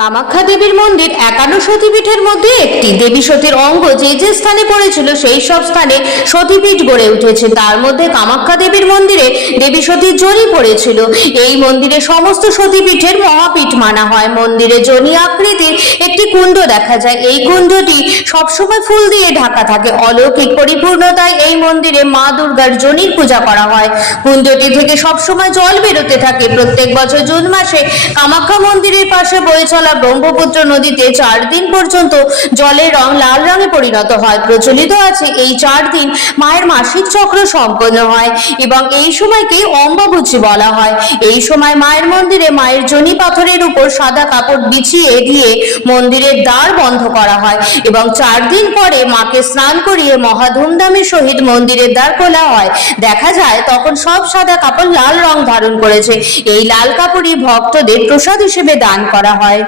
কামাখ্যা দেবীর মন্দির 51 সতীপীঠের মধ্যে একটি। দেবী সতীর অঙ্গ যে যে স্থানে পড়েছিল সেই সব স্থানে সতীপীঠ গড়ে উঠেছে। তার মধ্যে কামাখ্যা দেবীর মন্দিরে দেবী সতীর যোনি পড়েছিল। এই মন্দিরে সমস্ত সতীপীঠের মহাপীঠ মানা হয়। মন্দিরে যোনি আকৃতির একটি কুণ্ড দেখা যায়। এই কুণ্ডটি সবসময় ফুল দিয়ে ঢাকা থাকে। অলৌকিক পরিপূর্ণতায় এই মন্দিরে মা দুর্গার যোনির পূজা করা হয়। কুণ্ডটি থেকে সবসময় জল বেরোতে থাকে। প্রত্যেক বছর জুন মাসে কামাখ্যা মন্দিরের পাশে বয়ে চলা ব্রহ্মপুত্র নদীতে 4 দিন পর্যন্ত জলের রং লাল রঙে পরিণত হয়। প্রচলিত আছে এই 4 দিন মায়ের মাসিক চক্র সম্পন্ন হয় এবং এই সময়কে অম্বাবুচি বলা হয়। এই সময় মায়ের মন্দিরে মায়ের যোনি পাথরের উপর সাদা কাপড় বিছিয়ে দিয়ে মন্দিরের দ্বার বন্ধ করা হয় এবং 4 দিন পরে মাকে স্নান করিয়ে মহা ধুমধামের সহিত মন্দিরের দ্বার খোলা হয়। দেখা যায় তখন সব সাদা কাপড় লাল রং ধারণ করেছে। এই লাল কাপড়ই ভক্তদের প্রসাদ হিসেবে দান করা হয়।